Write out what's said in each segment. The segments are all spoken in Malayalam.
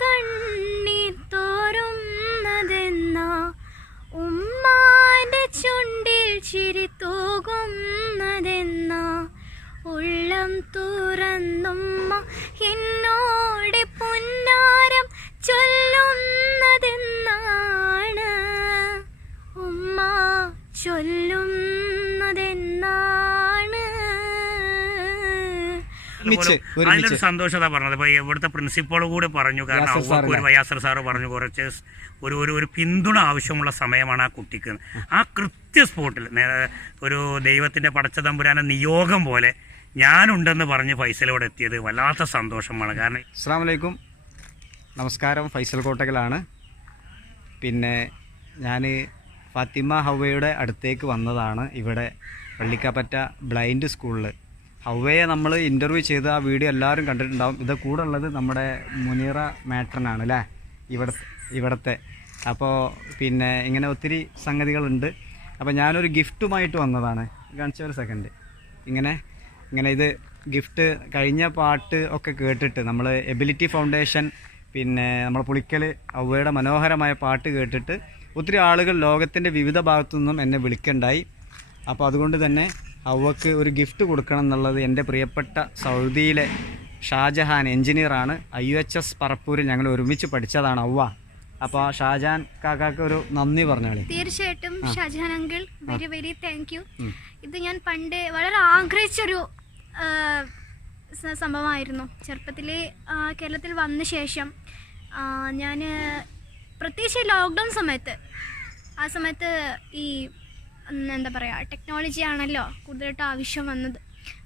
കണ്ണീർ തോറുന്നതെന്നോ ഉമ്മാന്റെ ചുണ്ടിൽ ചിരി തൂകുന്നതെന്നോ ഉള്ളം തുറന്നുമ്മ എന്നോട് പുന്നാരം ചൊല്ലുന്നതെന്നാണ് ഉമ്മ ചൊല്ലുന്നതെന്നാണ്. അതിലൊരു സന്തോഷത പറഞ്ഞത്. ഇപ്പൊ ഇവിടുത്തെ പ്രിൻസിപ്പൾ കൂടെ പറഞ്ഞു, കാരണം ഒരു വയാസർ സാറ് പറഞ്ഞു കുറച്ച് ഒരു പിന്തുണ ആവശ്യമുള്ള സമയമാണ് ആ കുട്ടിക്ക്. ആ കൃത്യ സ്പോട്ടിൽ ഒരു ദൈവത്തിന്റെ പടച്ചതമ്പുരാന്റെ നിയോഗം പോലെ ഞാനുണ്ടെന്ന് പറഞ്ഞ് ഫൈസലോട് എത്തിയത് വല്ലാത്ത സന്തോഷമാണ്. കാരണം അസ്സലാമു അലൈക്കും, നമസ്കാരം. ഫൈസൽ കോട്ടകലാണ്. പിന്നെ ഞാൻ ഫാത്തിമ ഹവ്വയുടെ അടുത്തേക്ക് വന്നതാണ്. ഇവിടെ പള്ളിക്കാപ്പറ്റ ബ്ലൈൻഡ് സ്കൂളിൽ ഹവ്വയെ നമ്മൾ ഇൻ്റർവ്യൂ ചെയ്ത് ആ വീഡിയോ എല്ലാവരും കണ്ടിട്ടുണ്ടാവും. ഇത് കൂടെ ഉള്ളത് നമ്മുടെ മുനീറ മാട്രനാണ് അല്ലേ, ഇവിടുത്തെ. അപ്പോൾ പിന്നെ ഇങ്ങനെ ഒത്തിരി സംഗതികളുണ്ട്. അപ്പോൾ ഞാനൊരു ഗിഫ്റ്റുമായിട്ട് വന്നതാണ്. കാണിച്ച ഒരു സെക്കൻഡ്. ഇങ്ങനെ ഇത് ഗിഫ്റ്റ്. കഴിഞ്ഞ പാട്ട് ഒക്കെ കേട്ടിട്ട് നമ്മൾ എബിലിറ്റി ഫൗണ്ടേഷൻ, പിന്നെ നമ്മൾ പുളിക്കൽ ഹവ്വയുടെ മനോഹരമായ പാട്ട് കേട്ടിട്ട് ഒത്തിരി ആളുകൾ ലോകത്തിൻ്റെ വിവിധ ഭാഗത്തു നിന്നും എന്നെ വിളിക്കണ്ടായി. അപ്പോൾ അതുകൊണ്ട് തന്നെ ഹവ്വക്ക് ഒരു ഗിഫ്റ്റ് കൊടുക്കണം എന്നുള്ളത് എൻ്റെ പ്രിയപ്പെട്ട സൗദിയിലെ ഷാജഹാൻ എഞ്ചിനീയറാണ്. IUHS പറപ്പൂരിൽ ഞങ്ങൾ ഒരുമിച്ച് പഠിച്ചതാണ് ഹവ്വ. അപ്പോൾ ഷാജഹാൻ കാക്കാക്ക് ഒരു നന്ദി പറഞ്ഞാളി. തീർച്ചയായിട്ടും Shahjahan uncle, very very thank you. ഇത് ഞാൻ പണ്ട് വളരെ ആഗ്രഹിച്ചൊരു സംഭവമായിരുന്നു. ചെറുപ്പത്തിൽ കേരളത്തിൽ വന്ന ശേഷം ഞാൻ പ്രത്യേകിച്ച് ലോക്ക്ഡൗൺ സമയത്ത്, ആ സമയത്ത് ഈ എന്താ പറയുക, ടെക്നോളജി ആണല്ലോ കൂടുതലായിട്ട് ആവശ്യം വന്നത്.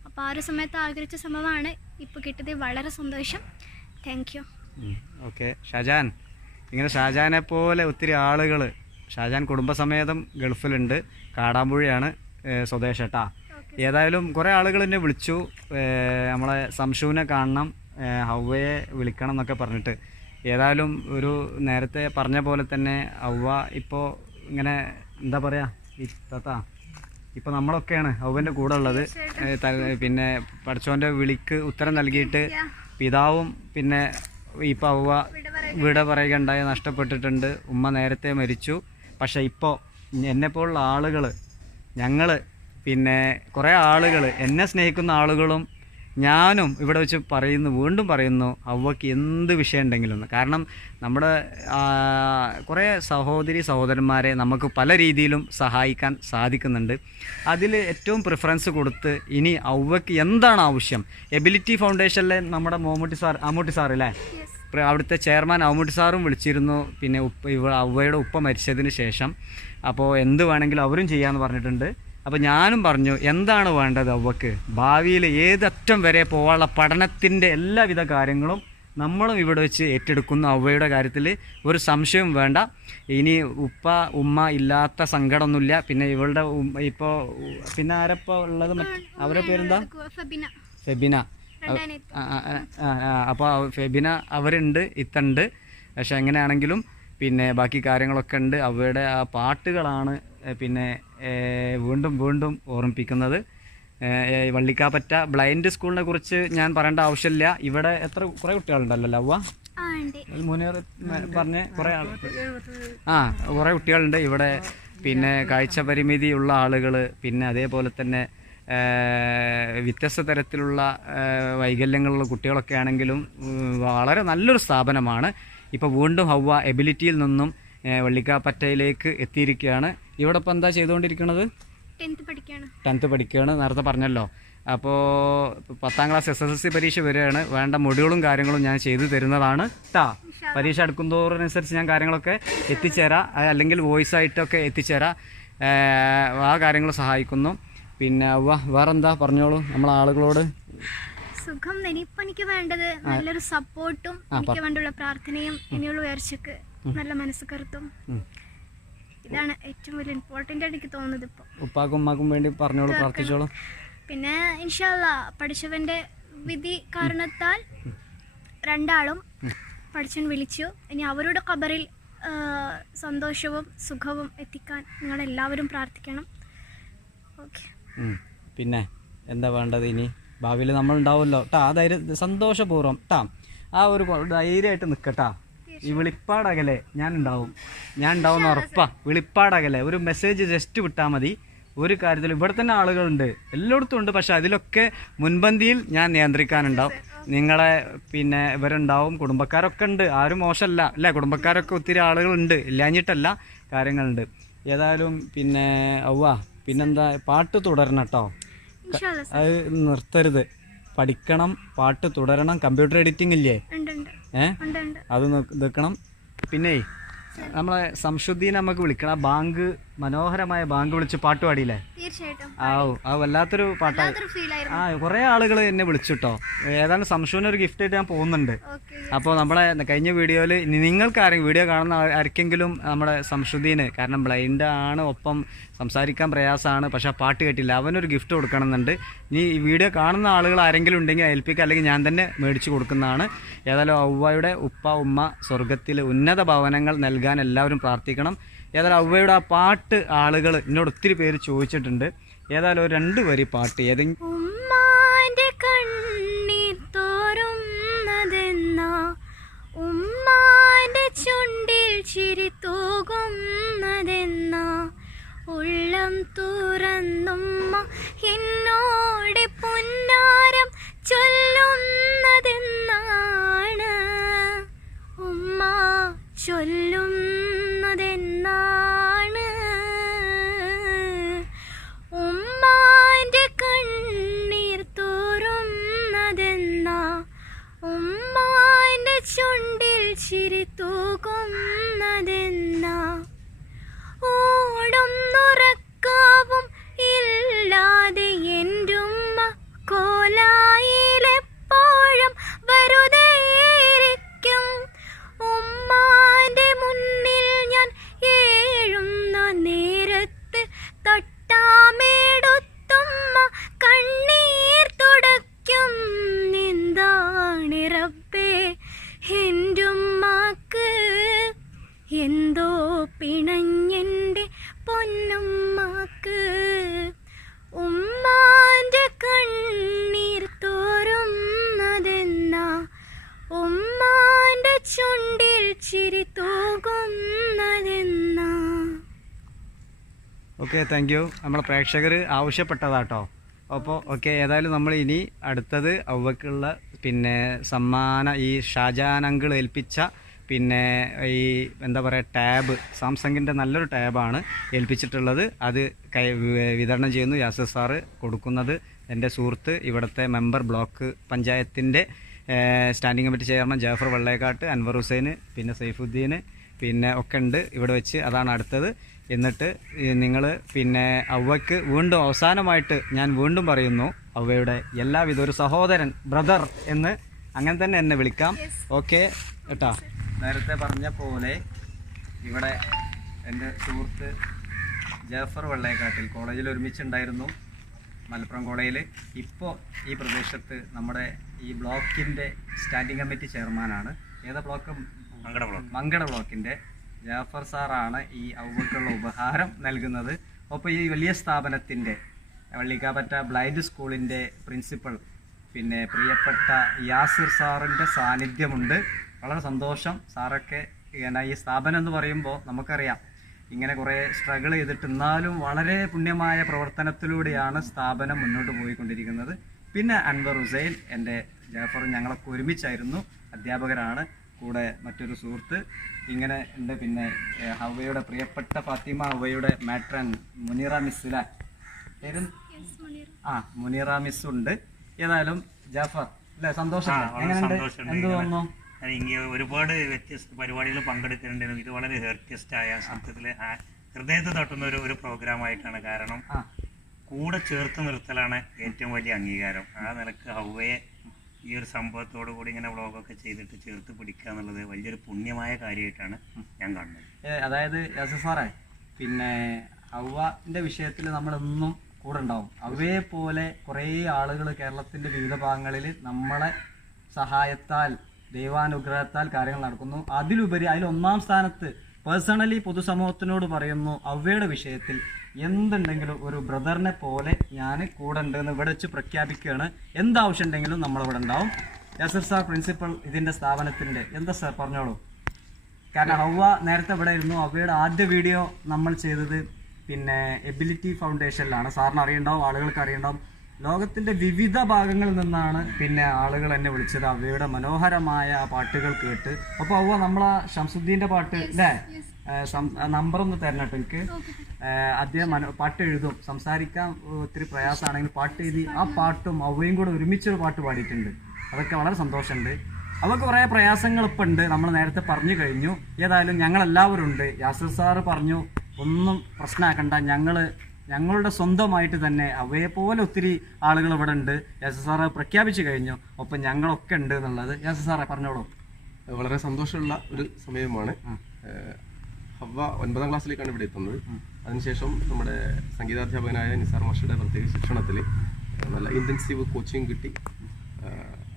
അപ്പോൾ ആ ഒരു സമയത്ത് ആഗ്രഹിച്ച സംഭവമാണ് ഇപ്പോൾ കിട്ടിയത്. വളരെ സന്തോഷം. Thank you. ഓക്കെ ഷാജഹാൻ, ഇങ്ങനെ ഷാജഹാനെ പോലെ ഒത്തിരി ആളുകൾ, ഷാജഹാൻ കുടുംബസമേതം ഗൾഫിലുണ്ട്. കാടാമ്പുഴയാണ് സ്വദേശട്ടാ. ഏതായാലും കുറേ ആളുകൾ എന്നെ വിളിച്ചു, നമ്മളെ സംഷുവിനെ കാണണം, ഹവ്വയെ വിളിക്കണം എന്നൊക്കെ പറഞ്ഞിട്ട്. ഏതായാലും ഒരു നേരത്തെ പറഞ്ഞ പോലെ തന്നെ ഹവ്വ ഇപ്പോൾ ഇങ്ങനെ എന്താ പറയുക, ഇപ്പോൾ നമ്മളൊക്കെയാണ് ഹവ്വൻ്റെ കൂടെ ഉള്ളത്. പിന്നെ പഠിച്ചവൻ്റെ വിളിക്ക് ഉത്തരം നൽകിയിട്ട് പിതാവും പിന്നെ ഇപ്പോൾ ഹവ്വ വിട പറയുകയുണ്ടായി, നഷ്ടപ്പെട്ടിട്ടുണ്ട്. ഉമ്മ നേരത്തെ മരിച്ചു. പക്ഷേ ഇപ്പോൾ എന്നെപ്പോലുള്ള ആളുകൾ, ഞങ്ങൾ പിന്നെ കുറേ ആളുകൾ, എന്നെ സ്നേഹിക്കുന്ന ആളുകളും ഞാനും ഇവിടെ വെച്ച് വീണ്ടും പറയുന്നു, ഹവ്വയ്ക്ക് എന്ത് വിഷയം ഉണ്ടെങ്കിലും. കാരണം നമ്മുടെ കുറേ സഹോദരന്മാരെ നമുക്ക് പല രീതിയിലും സഹായിക്കാൻ സാധിക്കുന്നുണ്ട്. അതിൽ ഏറ്റവും പ്രിഫറൻസ് കൊടുത്ത് ഇനി ഹവ്വയ്ക്ക് എന്താണ് ആവശ്യം, എബിലിറ്റി ഫൗണ്ടേഷനിലെ നമ്മുടെ അമ്മൂട്ടി സാറല്ലേ, അവിടുത്തെ ചെയർമാൻ അമ്മൂട്ടി സാറും വിളിച്ചിരുന്നു. പിന്നെ ഹവ്വയുടെ ഉപ്പ മരിച്ചതിന് ശേഷം അപ്പോൾ എന്ത് വേണമെങ്കിലും അവരും ചെയ്യാമെന്ന് പറഞ്ഞിട്ടുണ്ട്. അപ്പോൾ ഞാനും പറഞ്ഞു, എന്താണ് വേണ്ടത് ഹവ്വക്ക്, ഭാവിയിൽ ഏതറ്റം വരെ പോകാനുള്ള പഠനത്തിൻ്റെ എല്ലാവിധ കാര്യങ്ങളും നമ്മളും ഇവിടെ വെച്ച് ഏറ്റെടുക്കുന്ന ഹവ്വയുടെ കാര്യത്തിൽ ഒരു സംശയവും വേണ്ട. ഇനി ഉമ്മ ഇല്ലാത്ത സങ്കടമൊന്നുമില്ല. പിന്നെ ഇവളുടെ ഇപ്പോൾ പിന്നെ ആരപ്പോൾ ഉള്ളത്, അവരുടെ പേരെന്താ, ഫെബിന. അപ്പോൾ ഫെബിന അവരുണ്ട്, ഇത്തുണ്ട്. പക്ഷെ എങ്ങനെയാണെങ്കിലും പിന്നെ ബാക്കി കാര്യങ്ങളൊക്കെ ഉണ്ട്. അവയുടെ ആ പാട്ടുകളാണ് പിന്നെ വീണ്ടും ഓർമ്മിപ്പിക്കുന്നത്. വള്ളിക്കാപ്പറ്റ ബ്ലൈൻഡ് സ്കൂളിനെ കുറിച്ച് ഞാൻ പറയേണ്ട ആവശ്യമില്ല. ഇവിടെ കുറേ കുട്ടികളുണ്ടല്ലോ അവ്വ, മുനീർ പറഞ്ഞ കുറേ കുട്ടികളുണ്ട് ഇവിടെ. പിന്നെ കാഴ്ച പരിമിതിയുള്ള ആളുകൾ, പിന്നെ അതേപോലെ തന്നെ വ്യത്യസ്ത തരത്തിലുള്ള വൈകല്യങ്ങളുള്ള കുട്ടികളൊക്കെ ആണെങ്കിലും വളരെ നല്ലൊരു സ്ഥാപനമാണ്. ഇപ്പോൾ വീണ്ടും ഹവ്വ എബിലിറ്റിയിൽ നിന്നും വള്ളിക്കാപ്പറ്റയിലേക്ക് എത്തിയിരിക്കുകയാണ്. ഇവിടെ ഇപ്പോൾ എന്താ ചെയ്തുകൊണ്ടിരിക്കുന്നത്? 10th പഠിക്കുകയാണ്, നേരത്തെ പറഞ്ഞല്ലോ. അപ്പോൾ 10ാം ക്ലാസ് SSLC പരീക്ഷ വരികയാണ്. വേണ്ട മൊഡ്യൂളും കാര്യങ്ങളും ഞാൻ ചെയ്തു തരുന്നതാണ് കേട്ടോ. പരീക്ഷ അടുക്കുന്തോറിനനുസരിച്ച് ഞാൻ കാര്യങ്ങളൊക്കെ എത്തിച്ചേരാം, അല്ലെങ്കിൽ വോയിസ് ആയിട്ടൊക്കെ എത്തിച്ചേരാം. ആ കാര്യങ്ങൾ സഹായിക്കുന്നു. പിന്നെ വേറെന്താ പറഞ്ഞോളൂ നമ്മളാളുകളോട്. സുഖം. ഇനിയിപ്പോൾ എനിക്ക് വേണ്ടത് നല്ലൊരു സപ്പോർട്ടും എനിക്ക് വേണ്ടിയുള്ള പ്രാർത്ഥനയും ഇനിയുള്ള ഉയർച്ചക്ക് നല്ല മനസ്സ് കരുത്തും. ഇതാണ് ഏറ്റവും വലിയ ഇമ്പോർട്ടൻ്റ് ആയിട്ട് എനിക്ക് തോന്നുന്നത്. ഇപ്പോൾ ഉപ്പാക്കും ഉമ്മാക്കും വേണ്ടി പറഞ്ഞോളൂ, പ്രാർത്ഥിച്ചോളൂ. പിന്നെ ഇൻഷാ അല്ലാഹ് പഠിച്ചവൻ്റെ വിധി കാരണത്താൽ രണ്ടാളും പഠിച്ചവൻ വിളിച്ചു. ഇനി അവരുടെ ഖബറിൽ സന്തോഷവും സുഖവും എത്തിക്കാൻ നിങ്ങളെല്ലാവരും പ്രാർത്ഥിക്കണം. ഓക്കെ. പിന്നെ എന്താ വേണ്ടത് ഇനി ഭാവിയിൽ നമ്മളുണ്ടാവുമല്ലോ കേട്ടോ. അതായത് സന്തോഷപൂർവ്വം കേട്ടോ. ആ ഒരു ധൈര്യമായിട്ട് നിൽക്കട്ടാ. ഈ വിളിപ്പാടകലെ ഞാൻ ഉണ്ടാവും എന്ന് ഉറപ്പാ. വിളിപ്പാടകലെ ഒരു മെസ്സേജ് ജസ്റ്റ് വിട്ടാൽ മതി. ഒരു കാര്യത്തിൽ ഇവിടെ തന്നെ ആളുകളുണ്ട്, എല്ലായിടത്തും ഉണ്ട്. പക്ഷെ അതിലൊക്കെ മുൻപന്തിയിൽ ഞാൻ നിയന്ത്രിക്കാനുണ്ടാവും. നിങ്ങളെ പിന്നെ ഇവരുണ്ടാവും, കുടുംബക്കാരൊക്കെ ഉണ്ട്, ആരും മോശമല്ല അല്ലേ? കുടുംബക്കാരൊക്കെ ഒത്തിരി ആളുകളുണ്ട്, ഇല്ലാഞ്ഞിട്ടല്ല, കാര്യങ്ങളുണ്ട്. ഏതായാലും പിന്നെ പിന്നെന്താ, പാട്ട് തുടരണം കേട്ടോ, അത് നിർത്തരുത്. പഠിക്കണം, പാട്ട് തുടരണം. കമ്പ്യൂട്ടർ എഡിറ്റിംഗ് ഇല്ലേ? അത് നിൽക്കണം. പിന്നെ നമ്മളെ സംശുദ്ധീനെ നമുക്ക് വിളിക്കണം. ബാങ്ക്, മനോഹരമായ ബാങ്ക് വിളിച്ച് പാട്ട് പാടിയില്ലേ? ആ വല്ലാത്തൊരു പാട്ടാണ്. ആ കുറേ ആളുകൾ എന്നെ വിളിച്ചിട്ടോ. ഏതാണ്ട് സംശുവിനൊരു ഗിഫ്റ്റ് ആയിട്ട് ഞാൻ പോകുന്നുണ്ട്. അപ്പോൾ നമ്മളെ കഴിഞ്ഞ വീഡിയോയിൽ നിങ്ങൾക്ക് വീഡിയോ കാണുന്ന ആർക്കെങ്കിലും നമ്മുടെ സംശുദ്ധീന്, കാരണം ബ്ലൈൻഡ് ആണ്, ഒപ്പം സംസാരിക്കാൻ പ്രയാസമാണ്, പക്ഷെ ആ പാട്ട് കേട്ടില്ല, അവനൊരു ഗിഫ്റ്റ് കൊടുക്കണമെന്നുണ്ട്. ഇനി ഈ വീഡിയോ കാണുന്ന ആളുകൾ ആരെങ്കിലും ഉണ്ടെങ്കിൽ ഏൽപ്പിക്കുക, അല്ലെങ്കിൽ ഞാൻ തന്നെ മേടിച്ച് കൊടുക്കുന്നതാണ്. ഏതായാലും ഔവയുടെ ഉപ്പ ഉമ്മ സ്വർഗത്തിൽ ഉന്നത ഭവനങ്ങൾ നൽകാൻ എല്ലാവരും പ്രാർത്ഥിക്കണം. ഏതായാലും ഔവയുടെ ആ പാട്ട് ആളുകൾ എന്നോട് ഒത്തിരി പേര് ചോദിച്ചിട്ടുണ്ട്. ഏതായാലും ഒരു 2 വരി പാട്ട് ഏതെങ്കിലും. ഉമ്മാന്റെ കണ്ണീർ തോരുന്നതെന്നാ, ഉമ്മാന്റെ ചുണ്ടിൽ ചിരി തൂകുന്നതെന്നാ, ഉള്ളം തുറന്നുമ്മ എന്നോട് പൊന്നാരം ചൊല്ലുന്നതെന്നാണ്, ഉമ്മ ചൊല്ലുന്നതെന്നാണ്. ഉമ്മാന്റെ കണ്ണീർ തോരുന്നതെന്നാ, ഉമ്മാന്റെ ചുണ്ടിൽ ചിരി തൂകുന്നതെന്നാ, ഓടുന്നുറക്കാവും ഇല്ലാതെ എന്റുമ്മ കോലായിലെപ്പോഴും വെറുതെ ഇരിക്കും. ഉമ്മാന്റെ മുന്നിൽ ഞാൻ ഏഴുന്ന നേരത്ത് തൊട്ടാമെടുത്തുമ്മ കണ്ണീർ തുടയ്ക്കും. എന്താണ് റബ്ബേ എന്റുമ്മക്ക് എന്തോ പിണഞ്ഞെൻ്റെ പൊന്നുമ്മക്ക്, ഉമ്മാന്റെ കണ്ണീർ തോരുന്നതെന്നാ, ഉമ്മാന്റെ ചുണ്ടിൽ ചിരി തൂകുന്നതെന്നാ. Okay, thank you. നമ്മളെ പ്രേക്ഷകർ ആവശ്യപ്പെട്ടതാട്ടോ. അപ്പോൾ ഓക്കെ, ഏതായാലും നമ്മൾ ഇനി അടുത്തത് ഔവക്കുള്ള പിന്നെ സമ്മാന ഈ ഷാജാൻ അങ്കിൾ ഏൽപ്പിച്ച പിന്നെ ഈ എന്താ പറയുക ടാബ്, സാംസങ്ങിൻ്റെ നല്ലൊരു ടാബാണ് ഏൽപ്പിച്ചിട്ടുള്ളത്. അത് വിതരണം ചെയ്യുന്നു യാസിർ സാറ് കൊടുക്കുന്നത്. എൻ്റെ സുഹൃത്ത് ഇവിടുത്തെ മെമ്പർ ബ്ലോക്ക് പഞ്ചായത്തിൻ്റെ standing committee chairman Jafar Vellekkat, Anwar Hussain, പിന്നെ സൈഫുദ്ദീൻ പിന്നെ ഒക്കെ ഉണ്ട് ഇവിടെ വെച്ച്. അതാണ് അടുത്തത്. എന്നിട്ട് നിങ്ങൾ പിന്നെ ഔവയ്ക്ക് വീണ്ടും അവസാനമായിട്ട് ഞാൻ വീണ്ടും പറയുന്നു, ഔവയുടെ എല്ലാവിധ ഒരു സഹോദരൻ, ബ്രദർ എന്ന് അങ്ങനെ തന്നെ എന്നെ വിളിക്കാം. ഓക്കെ കേട്ടോ. നേരത്തെ പറഞ്ഞ പോലെ ഇവിടെ എൻ്റെ സുഹൃത്ത് ജാഫർ വെള്ളേക്കാട്ടിൽ കോളേജിൽ ഒരുമിച്ചുണ്ടായിരുന്നു, മലപ്പുറം കോളേജിൽ. ഇപ്പോൾ ഈ പ്രദേശത്ത് നമ്മുടെ ഈ ബ്ലോക്കിൻ്റെ സ്റ്റാൻഡിംഗ് കമ്മിറ്റി ചെയർമാനാണ്. ഏതാ ബ്ലോക്ക്? മങ്കട ബ്ലോക്കിൻ്റെ ജാഫർ സാറാണ് ഈ ഔവക്കുള്ള ഉപഹാരം നൽകുന്നത്. അപ്പോൾ ഈ വലിയ സ്ഥാപനത്തിൻ്റെ വള്ളിക്കാപ്പറ്റ ബ്ലൈൻഡ് സ്കൂളിൻ്റെ പ്രിൻസിപ്പൽ പിന്നെ പ്രിയപ്പെട്ട യാസിർ സാറിൻ്റെ സാന്നിധ്യമുണ്ട്. വളരെ സന്തോഷം. സാറൊക്കെ ഇങ്ങനെ ഈ സ്ഥാപനം എന്ന് പറയുമ്പോൾ നമുക്കറിയാം ഇങ്ങനെ കുറേ സ്ട്രഗിൾ ചെയ്തിട്ട് എന്നാലും വളരെ പുണ്യമായ പ്രവർത്തനത്തിലൂടെയാണ് സ്ഥാപനം മുന്നോട്ട് പോയിക്കൊണ്ടിരിക്കുന്നത്. പിന്നെ അൻവർ ഹുസൈൻ, എൻ്റെ ജാഫറും ഞങ്ങളൊക്കെ ഒരുമിച്ചായിരുന്നു, അധ്യാപകരാണ്. കൂടെ മറ്റൊരു സുഹൃത്ത് ഇങ്ങനെ ഉണ്ട്. പിന്നെ ഹവ്വയുടെ പ്രിയപ്പെട്ട ഫാത്തിമ ഹവ്വയുടെ മാട്രൻ മുനീറ മിസ് മുനീറ മിസ് ഉണ്ട്. ഏതായാലും ജാഫർ അല്ലേ, സന്തോഷം. എങ്ങനെയുണ്ട്, എന്ത് തോന്നുന്നു? ഇങ്ങനെ ഒരുപാട് വ്യത്യസ്ത പരിപാടികൾ പങ്കെടുക്കുന്നുണ്ടായിരുന്നു. ഇത് വളരെ വ്യത്യസ്തമായ സത്യത്തിൽ ഹൃദയത്തെ തട്ടുന്ന ഒരു പ്രോഗ്രാമായിട്ടാണ്. കാരണം കൂടെ ചേർത്ത് നിർത്തലാണ് ഏറ്റവും വലിയ അംഗീകാരം. ആ നിലക്ക് ഹവ്വയെ ഈ ഒരു സംഭവത്തോടു കൂടി ഇങ്ങനെ വ്ളോഗൊക്കെ ചെയ്തിട്ട് ചേർത്ത് പിടിക്കുക എന്നുള്ളത് വലിയൊരു പുണ്യമായ കാര്യമായിട്ടാണ് ഞാൻ കാണുന്നത്. അതായത് യാസിർ സാറേ, പിന്നെ ഹവ്വന്റെ വിഷയത്തിൽ നമ്മളെന്നും കൂടെ ഉണ്ടാവും. അവയെ പോലെ കുറേ ആളുകൾ കേരളത്തിൻ്റെ വിവിധ ഭാഗങ്ങളിൽ നമ്മളെ സഹായത്താൽ ദൈവാനുഗ്രഹത്താൽ കാര്യങ്ങൾ നടക്കുന്നു. അതിലുപരി അതിലൊന്നാം സ്ഥാനത്ത് പേഴ്സണലി പൊതുസമൂഹത്തിനോട് പറയുന്നു, അവയുടെ വിഷയത്തിൽ എന്തുണ്ടെങ്കിലും ഒരു ബ്രദറിനെ പോലെ ഞാൻ കൂടെ ഉണ്ടെന്ന് ഇവിടെ വെച്ച് പ്രഖ്യാപിക്കുകയാണ്. എന്താവശ്യം ഉണ്ടെങ്കിലും നമ്മളിവിടെ ഉണ്ടാവും. യാസിർ സാർ പ്രിൻസിപ്പൽ ഇതിന്റെ സ്ഥാപനത്തിന്റെ എന്താ സാർ പറഞ്ഞോളൂ. കാരണം ഹൗവ നേരത്തെ ഇവിടെ ഇരുന്നു. അവയുടെ ആദ്യ വീഡിയോ നമ്മൾ ചെയ്തത് പിന്നെ എബിലിറ്റി ഫൗണ്ടേഷനിലാണ്. സാറിന് അറിയണ്ടാവും, ആളുകൾക്ക് അറിയണ്ടാവും. ലോകത്തിന്റെ വിവിധ ഭാഗങ്ങളിൽ നിന്നാണ് പിന്നെ ആളുകൾ എന്നെ വിളിച്ചത് അവയുടെ മനോഹരമായ പാട്ടുകൾ കേട്ട്. അപ്പോൾ ഹൗവ നമ്മളാ ഷംസുദ്ദീന്റെ പാട്ട് അല്ലേ, നമ്പർ ഒന്ന് തരണം കേട്ടോ എനിക്ക്. അദ്ദേഹം പാട്ട് എഴുതും, സംസാരിക്കാൻ ഒത്തിരി പ്രയാസമാണെങ്കിൽ പാട്ട് എഴുതി ആ പാട്ടും അവയും കൂടെ ഒരുമിച്ചൊരു പാട്ട് പാടിയിട്ടുണ്ട്. അതൊക്കെ വളരെ സന്തോഷമുണ്ട്. അവർക്ക് കുറേ പ്രയാസങ്ങൾ ഇപ്പം ഉണ്ട്, നമ്മൾ നേരത്തെ പറഞ്ഞു കഴിഞ്ഞു. ഏതായാലും ഞങ്ങളെല്ലാവരും ഉണ്ട്. യാസിർ സാറ് പറഞ്ഞു ഒന്നും പ്രശ്നമാക്കണ്ട, ഞങ്ങളുടെ സ്വന്തമായിട്ട് തന്നെ അവയെപ്പോലെ ഒത്തിരി ആളുകൾ ഇവിടെ ഉണ്ട്. യാസിർ സാറ് പ്രഖ്യാപിച്ചു കഴിഞ്ഞു, ഒപ്പം ഞങ്ങളൊക്കെ ഉണ്ട് എന്നുള്ളത്. യാസിർ സാറെ പറഞ്ഞോളൂ. വളരെ സന്തോഷമുള്ള ഒരു സമയമാണ്. ഹവ്വ 9ാം ക്ലാസ്സിലേക്കാണ് ഇവിടെ എത്തുന്നത്. അതിനുശേഷം നമ്മുടെ സംഗീതാധ്യാപകനായ നിസാർ മാഷയുടെ പ്രത്യേക ശിക്ഷണത്തിൽ നല്ല ഇൻറ്റൻസീവ് കോച്ചിങ് കിട്ടി.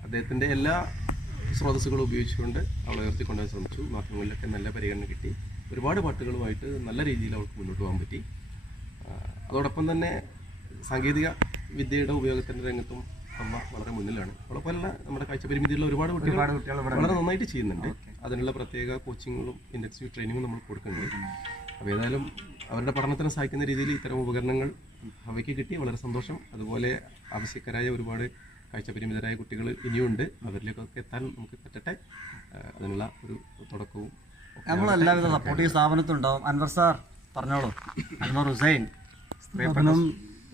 അദ്ദേഹത്തിൻ്റെ എല്ലാ സ്രോതസ്സുകളും ഉപയോഗിച്ചുകൊണ്ട് അവളെ ഉയർത്തിക്കൊണ്ടുവരാൻ ശ്രമിച്ചു. മാധ്യമങ്ങളിലൊക്കെ നല്ല പരിഗണന കിട്ടി. ഒരുപാട് പാട്ടുകളുമായിട്ട് നല്ല രീതിയിൽ അവൾക്ക് മുന്നോട്ട് പോകാൻ പറ്റി. അതോടൊപ്പം തന്നെ സാങ്കേതിക വിദ്യയുടെ ഉപയോഗത്തിൻ്റെ രംഗത്തും അമ്മ വളരെ മുന്നിലാണ്. അവളെ പോലെ നമ്മുടെ കാഴ്ചപരിമിതിയുള്ള ഒരുപാട് കുട്ടികൾ വളരെ നന്നായിട്ട് ചെയ്യുന്നുണ്ട്. അതിനുള്ള പ്രത്യേക കോച്ചിങ്ങുകളും ഇൻറ്റൻസീവ് ട്രെയിനിങ്ങും നമ്മൾ കൊടുക്കുന്നുണ്ട്. അപ്പോൾ ഏതായാലും അവരുടെ പഠനത്തിന് സഹായിക്കുന്ന രീതിയിൽ ഇത്തരം ഉപകരണങ്ങൾ അവയ്ക്ക് കിട്ടി. വളരെ സന്തോഷം. അതുപോലെ ആവശ്യക്കാരായ ഒരുപാട് കാഴ്ചപരിമിതരായ കുട്ടികൾ ഇനിയുണ്ട്. അവരിലേക്കൊക്കെ എത്താൻ നമുക്ക് പറ്റട്ടെ. അതിനുള്ള ഒരു തുടക്കവും നമ്മളെല്ലാവിധ സപ്പോർട്ടീവ് സ്ഥാപനത്തുണ്ടാവും. അൻവർ സാർ പറഞ്ഞോളൂ. അൻവർ ഹുസൈൻ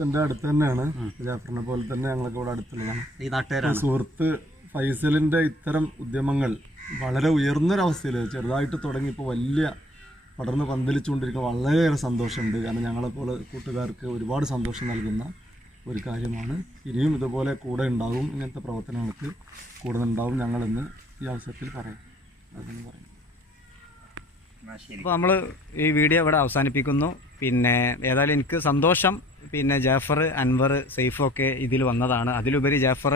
എൻ്റെ അടുത്ത് തന്നെയാണ്. ജാഫറിനെ പോലെ തന്നെ ഞങ്ങളൊക്കെ ഇവിടെ അടുത്തുള്ളതാണ്. ഈ നാട്ടുകാരാണ്. സുഹൃത്ത് ഫൈസലിൻ്റെ ഇത്തരം ഉദ്യമങ്ങൾ വളരെ ഉയർന്നൊരവസ്ഥയിൽ ചെറുതായിട്ട് തുടങ്ങി ഇപ്പോൾ വലിയ പടർന്ന് പന്തലിച്ചുകൊണ്ടിരിക്കുന്ന വളരെയേറെ സന്തോഷമുണ്ട്. കാരണം ഞങ്ങളെപ്പോലെ കൂട്ടുകാർക്ക് ഒരുപാട് സന്തോഷം നൽകുന്ന ഒരു കാര്യമാണ്. ഇനിയും ഇതുപോലെ കൂടെ ഉണ്ടാകും, ഇങ്ങനത്തെ പ്രവർത്തനങ്ങൾക്ക് കൂടെ ഉണ്ടാവും ഞങ്ങളെന്ന് ഈ അവസരത്തിൽ പറയാം. അതെന്ന് പറയും. അപ്പോൾ നമ്മൾ ഈ വീഡിയോ ഇവിടെ അവസാനിപ്പിക്കുന്നു. പിന്നെ ഏതായാലും എനിക്ക് സന്തോഷം. പിന്നെ ജാഫർ, അൻവർ, സെയ്ഫും ഒക്കെ ഇതിൽ വന്നതാണ്. അതിലുപരി ജാഫർ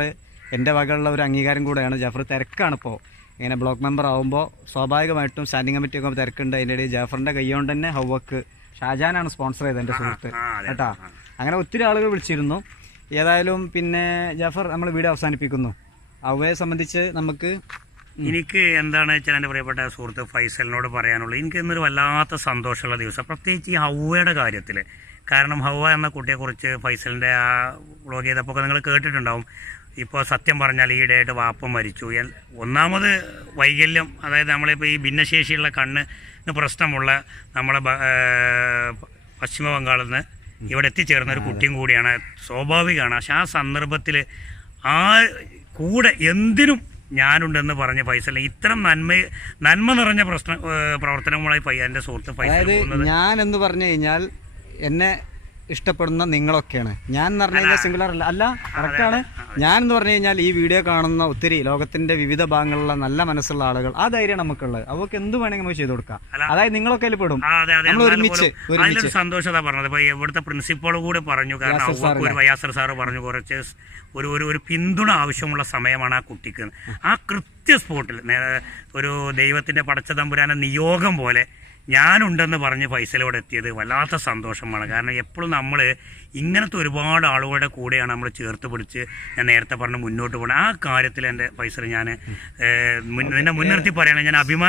എൻ്റെ വകയുള്ള ഒരു അംഗീകാരം കൂടെയാണ്. ജാഫർ തിരക്കാണിപ്പോൾ. ഇങ്ങനെ ബ്ലോക്ക് മെമ്പർ ആകുമ്പോൾ സ്വാഭാവികമായിട്ടും സ്റ്റാൻഡിംഗ് കമ്മിറ്റി ഒക്കെ തിരക്കുണ്ട്. അതിൻ്റെ ഇടയിൽ ജാഫറിൻ്റെ കൈകൊണ്ട് തന്നെ ഹൗവക്ക് ഷാജാനാണ് സ്പോൺസർ ചെയ്തത്, എൻ്റെ സുഹൃത്ത് കേട്ടാ. അങ്ങനെ ഒത്തിരി ആളുകൾ വിളിച്ചിരുന്നു. ഏതായാലും പിന്നെ ജാഫർ നമ്മൾ വീഡിയോ അവസാനിപ്പിക്കുന്നു. ഹൗവയെ സംബന്ധിച്ച് നമുക്ക് എനിക്ക് എന്താണ് വെച്ചാൽ എൻ്റെ പ്രിയപ്പെട്ട സുഹൃത്ത് ഫൈസലിനോട് പറയാനുള്ളത്, എനിക്ക് ഇന്നൊരു വല്ലാത്ത സന്തോഷമുള്ള ദിവസം, പ്രത്യേകിച്ച് ഈ ഹൗവയുടെ കാര്യത്തിൽ. കാരണം ഹൗവ എന്ന കുട്ടിയെക്കുറിച്ച് ഫൈസലിൻ്റെ ആ വ്ളോഗ് ചെയ്തപ്പോൾ നിങ്ങൾ കേട്ടിട്ടുണ്ടാവും. ഇപ്പോൾ സത്യം പറഞ്ഞാൽ ഈയിടെയായിട്ട് വാപ്പ മരിച്ചു. ഒന്നാമത് വൈകല്യം, അതായത് നമ്മളിപ്പോൾ ഈ ഭിന്നശേഷിയുള്ള കണ്ണിന് പ്രശ്നമുള്ള നമ്മളെ പശ്ചിമ ബംഗാളിൽ നിന്ന് ഇവിടെ എത്തിച്ചേർന്ന ഒരു കുട്ടിയും കൂടിയാണ്. സ്വാഭാവികമാണ്. പക്ഷെ ആ സന്ദർഭത്തിൽ ആ കൂടെ എന്തിനും ഞാനുണ്ടെന്ന് പറഞ്ഞ ഫൈസൽ ഇത്തരം നന്മ നിറഞ്ഞ പ്രവർത്തനങ്ങളുമായി എൻ്റെ സുഹൃത്ത് ഫൈസൽ. ഞാൻ എന്ന് പറഞ്ഞു കഴിഞ്ഞാൽ എന്നെ ഇഷ്ടപ്പെടുന്ന നിങ്ങളൊക്കെയാണ്. ഞാൻ എന്ന് പറഞ്ഞു കഴിഞ്ഞാൽ സിംഗുലർ അല്ല, കറക്റ്റാണ്. ഞാൻ എന്ന് പറഞ്ഞു കഴിഞ്ഞാൽ ഈ വീഡിയോ കാണുന്ന ഒത്തിരി ലോകത്തിന്റെ വിവിധ ഭാഗങ്ങളിലുള്ള നല്ല മനസ്സുള്ള ആളുകൾ, ആ ധൈര്യം നമുക്കുള്ളത്. അവർക്ക് എന്ത് വേണമെങ്കിൽ നമുക്ക് ചെയ്തു കൊടുക്കാം. അതായത് നിങ്ങളൊക്കെ അതിൽ പെടും. നമ്മൾ ഒരുമിച്ച് സന്തോഷത പറഞ്ഞത്. ഇപ്പൊ ഇവിടുത്തെ പ്രിൻസിപ്പൾ കൂടെ പറഞ്ഞു, കാരണം യാസർ സാറ് പറഞ്ഞു കുറച്ച് ഒരു പിന്തുണ ആവശ്യമുള്ള സമയമാണ് ആ കുട്ടിക്ക്. ആ കൃത്യ സ്പോട്ടിൽ ഒരു ദൈവത്തിന്റെ പടച്ച തമ്പുരാന്റെ നിയോഗം പോലെ ഞാനുണ്ടെന്ന് പറഞ്ഞ് ഫൈസലോടെ എത്തിയത് വല്ലാത്ത സന്തോഷമാണ്. കാരണം എപ്പോഴും നമ്മൾ ഇങ്ങനത്തെ ഒരുപാട് ആളുകളുടെ കൂടെയാണ് നമ്മൾ ചേർത്ത് പിടിച്ച് ഞാൻ നേരത്തെ പറഞ്ഞ് മുന്നോട്ട് പോകണം. ആ കാര്യത്തിൽ എൻ്റെ ഫൈസൽ ഞാൻ നിന്നെ മുൻനിർത്തി പറയുകയാണെങ്കിൽ ഞാൻ അഭിമാനം